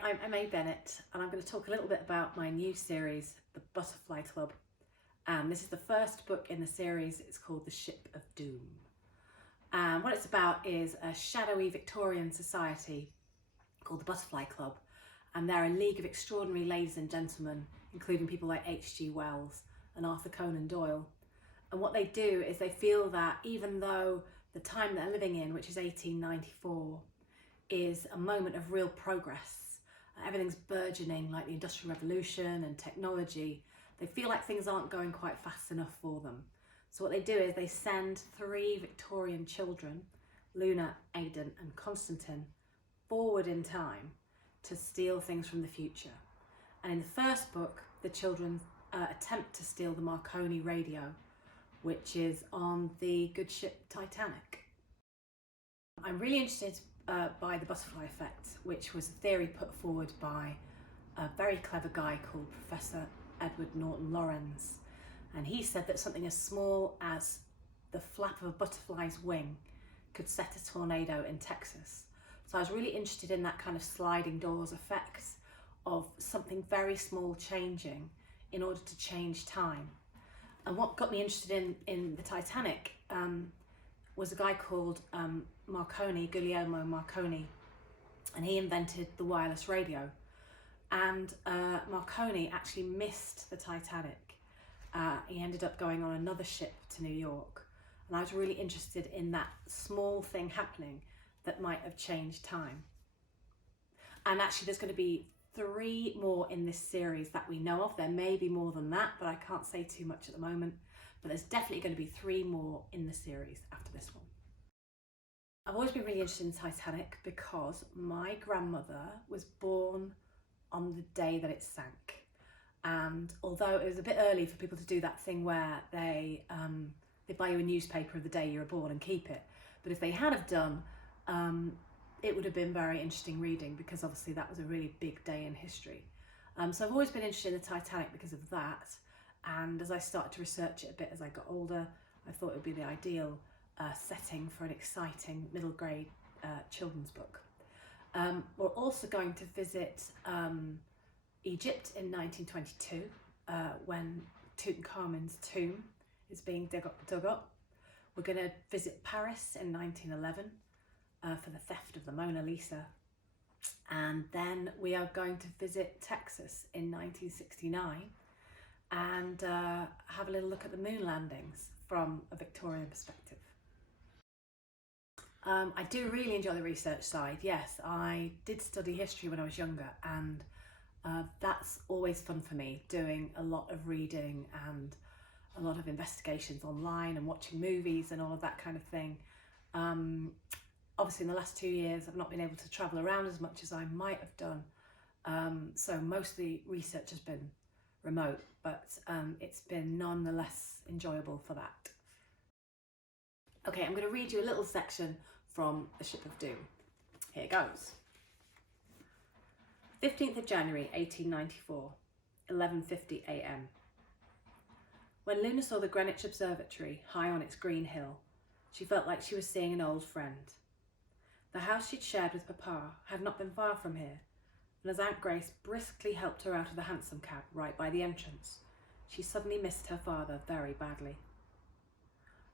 Hi, I'm MA Bennett and I'm going to talk a little bit about my new series, The Butterfly Club. And this is the first book in the series. It's called The Ship of Doom. And what it's about is a shadowy Victorian society called the Butterfly Club. And they're a league of extraordinary ladies and gentlemen, including people like H.G. Wells and Arthur Conan Doyle. And what they do is they feel that even though the time they're living in, which is 1894, is a moment of real progress. Everything's burgeoning, like the Industrial Revolution and technology. They feel like things aren't going quite fast enough for them. So what they do is they send 3 Victorian children, Luna, Aidan and Constantine, forward in time to steal things from the future. And in the first book, the children attempt to steal the Marconi radio, which is on the good ship Titanic. I'm really interested by the butterfly effect, which was a theory put forward by a very clever guy called Professor Edward Norton Lorenz. And he said that something as small as the flap of a butterfly's wing could set a tornado in Texas. So I was really interested in that kind of sliding doors effect of something very small changing in order to change time. And what got me interested in the Titanic was a guy called Guglielmo Marconi, and he invented the wireless radio. And Marconi actually missed the Titanic. He ended up going on another ship to New York, and I was really interested in that small thing happening that might have changed time. And actually there's going to be 3 more in this series that we know of. There may be more than that, but I can't say too much at the moment. But there's definitely going to be 3 more in the series after this one. I've always been really interested in Titanic because my grandmother was born on the day that it sank. And although it was a bit early for people to do that thing where they buy you a newspaper of the day you were born and keep it, but if they had have done, it would have been very interesting reading, because obviously that was a really big day in history. So I've always been interested in the Titanic because of that. And as I started to research it a bit as I got older, I thought it would be the ideal setting for an exciting middle grade children's book. We're also going to visit Egypt in 1922 when Tutankhamun's tomb is being dug up. We're going to visit Paris in 1911 for the theft of the Mona Lisa. And then we are going to visit Texas in 1969 and have a little look at the moon landings from a Victorian perspective. I do really enjoy the research side. Yes, I did study history when I was younger, and that's always fun for me, doing a lot of reading and a lot of investigations online and watching movies and all of that kind of thing. Obviously in the last 2 years I've not been able to travel around as much as I might have done, so most of the research has been remote, but it's been nonetheless enjoyable for that. Okay, I'm going to read you a little section from The Ship of Doom. Here it goes. 15th of January 1894, 11:50 a.m. When Luna saw the Greenwich Observatory high on its green hill, she felt like she was seeing an old friend. The house she'd shared with Papa had not been far from here, and as Aunt Grace briskly helped her out of the hansom cab right by the entrance, she suddenly missed her father very badly.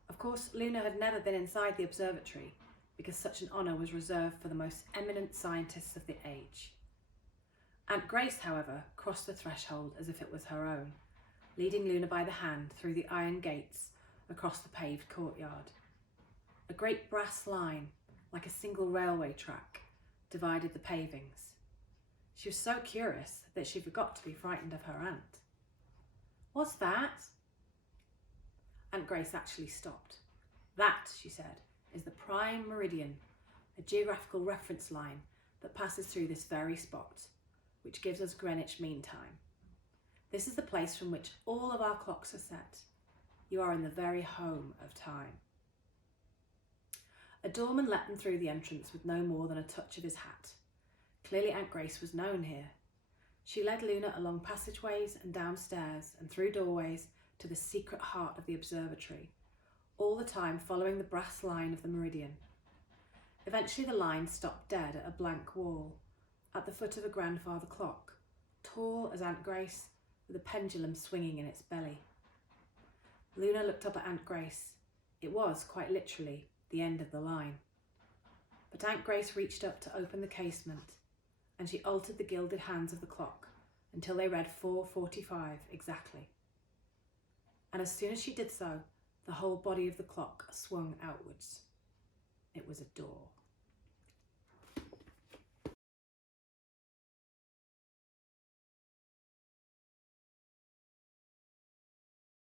Of course, Luna had never been inside the observatory, because such an honour was reserved for the most eminent scientists of the age. Aunt Grace, however, crossed the threshold as if it was her own, leading Luna by the hand through the iron gates across the paved courtyard. A great brass line, like a single railway track, divided the pavings. She was so curious that she forgot to be frightened of her aunt. "What's that?" Aunt Grace actually stopped. "That," she said, "is the prime meridian, a geographical reference line that passes through this very spot, which gives us Greenwich Mean Time. This is the place from which all of our clocks are set. You are in the very home of time." A doorman let them through the entrance with no more than a touch of his hat. Clearly Aunt Grace was known here. She led Luna along passageways and downstairs and through doorways to the secret heart of the observatory, all the time following the brass line of the meridian. Eventually the line stopped dead at a blank wall, at the foot of a grandfather clock, tall as Aunt Grace, with a pendulum swinging in its belly. Luna looked up at Aunt Grace. It was, quite literally, the end of the line. But Aunt Grace reached up to open the casement, and she altered the gilded hands of the clock until they read 4:45 exactly. And as soon as she did so, the whole body of the clock swung outwards. It was a door.